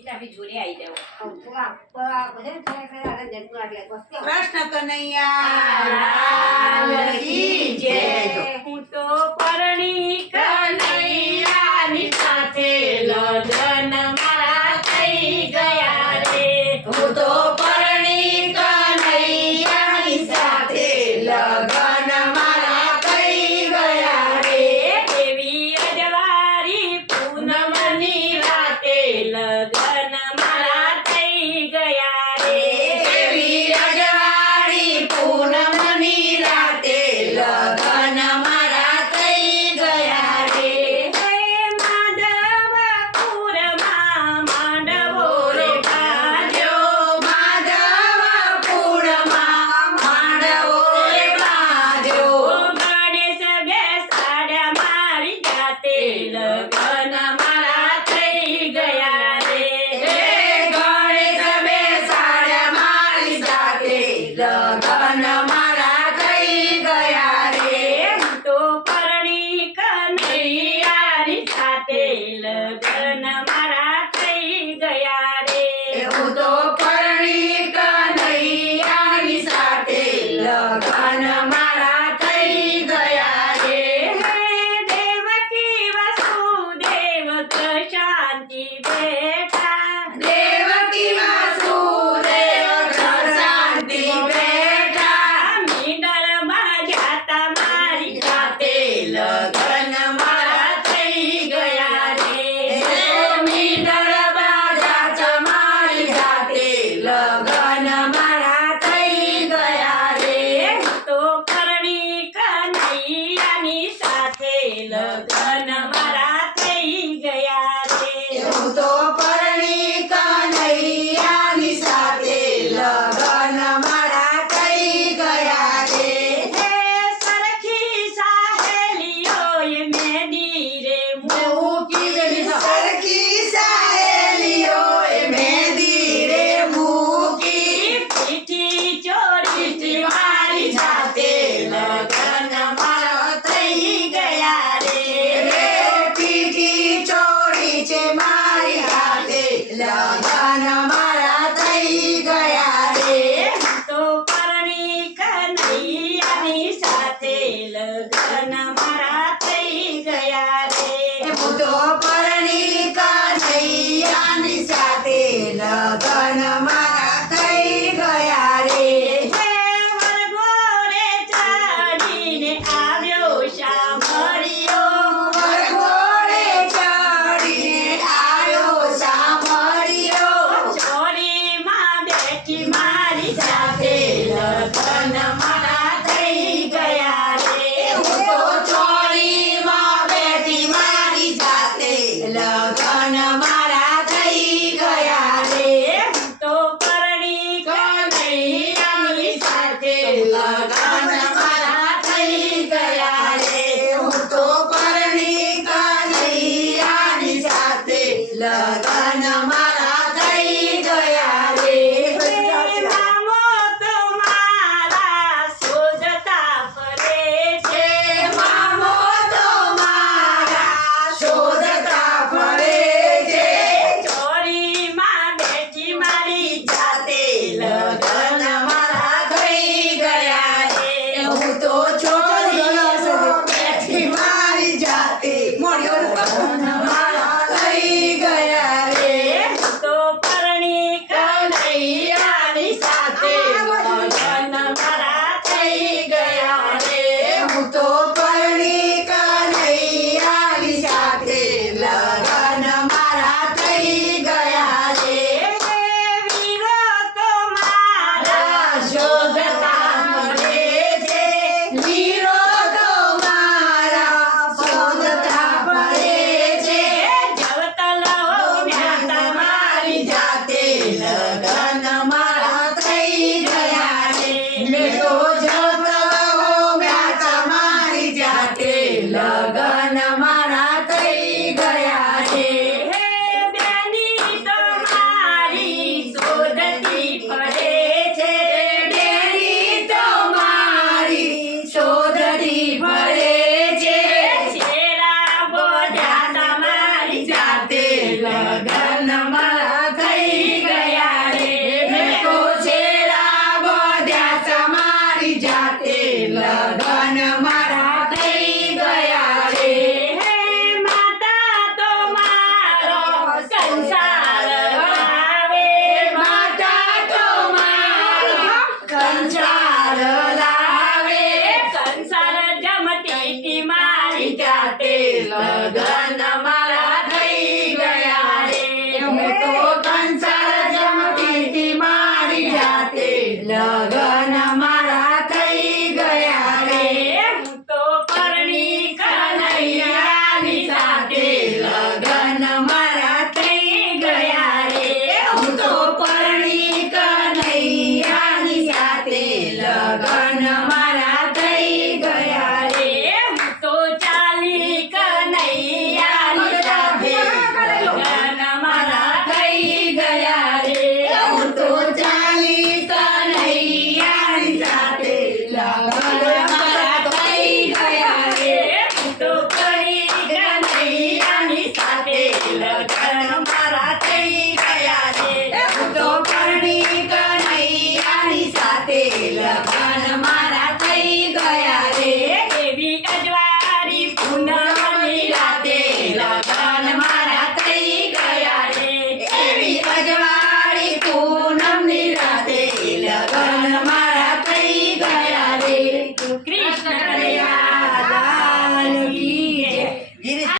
એટલે અમે જોડે આવી જાવ. કૃષ્ણ કનૈયા લાલ કી જય. હું તો પરણી કનૈયાની સાથે લગ્ન મારા થઈ ગયા રે. હું તો પરણી કનૈયાની સાથે લગ્ન મારા થઈ ગયા રે. એવી અજવાળી પૂનમની રાતે લગ્ન મારા થઈ ગયા રે. એવી અજવાળી પૂનમની રાતે લગ્ન મારા થઈ ગયા રે. હે માધવપુરમાં માંડવો રે બાંધ્યો માધવપુરમાં માંડવો રે બાંધ્યો. ગણેશ બેસાડ્યા મારી જાતે લગ્ન મારા થઈ ગયા રે. હે ગણેશ બેસાડ્યા મારી સાથે લગ્ન મારા થઈ ગયા રે. હું તો પરણી કનૈયાની સાથે લગ્ન મારા થઈ ગયા રે. હું તો પરણી કનૈયાની સાથે લગ્ન મારા થઈ ગયા રે. હે દેવકી વસુદેવ શાંતિ બેઠા. દેવકી વાસુદેવ શાંતિ બેઠા. મીંડળમાં જાતા મારી જાતે લગ્ન મારા થઈ ગયા રે. મીંડળ બાજા ચમારી જાતે લગ્ન મારા થઈ ગયા રે. તો પરણી કનૈયાની સાથે લગ્ન મારા થઈ ગયા રે. હું તો પરણી કનૈયાની સાથે લગ્ન મારા થઈ ગયા રે. હે સરખી સહેલીઓએ મહેંદી રે મૂકી સરખી સહેલીઓએ મહેંદી રે મૂકી. પીઠી ચોરી મારી જાતે લગ્ન મારા થઈ ગયા રે. પીઠી ચોરી છે મારી હાથે લગ્ન મારા થઈ ગયા રે. તો પરણી કનૈયાની સાથે લગ્ન મારા થઈ ગયા રે. હું તો પરણી કનૈયાની સાથે લગ્ન મારા થઈ ગયા રે. હે વરઘોડે ચડીને આવ્યો શામળિયો. વરઘોડે ચડીને આવ્યો સાંભળ્યો. ચોરીમાં બેઠી મારી સાથે લગ્ન મારા થઈ ગયા રે. હું તો ચોરીમાં બેઠી મારી સાથે લગ્ન મારા થઈ ગયા રે. તો પરણી કનૈયાની સાથે લગ્ન મારા થઈ ગયા રે. હું તો પરણી કનૈયાની સાથે લગ્ન મારા થઈ ગયા રે. મામો તો મારા શોધતા ફરે છે. મામો તો મારા શોધતા ફરે છે. ચોરીમાં બેઠી મારી જાતે લગ્ન મારા થઈ ગયા રે. હું તો ચોરીમાં બેઠી મારી જાતે લગ્ન મારા થઈ ગયા રે. તો પરણી કનૈયાની સાથે લગ્ન મારા થઈ ગયા રે. હું તો પરણી કનૈયાની સાથે લગ્ન મારા થઈ ગયા રે. વીરો તો મારા શોધતા ફરે છે. વીરો તો મારા શોધતા ફરે છે. જવતલો જ્ઞાતા મારી જાતે લગ્ન મારા થઈ ગયા રે. મેં તો જતો વ્યાતા મારી જાતે લગ્ન મારા થઈ ગયા રે. હે બેની તો મારી શોધતી ફરે છે. બેની તો મારી શોધતી ફરે છે. છેરા બોધા તમારી જાતે લગ્ન મારા લગન મારા થઈ ગયા રે એવી અજવાળી પૂનમની રાતે લગન મારા થઈ ગયા રે એવી અજવા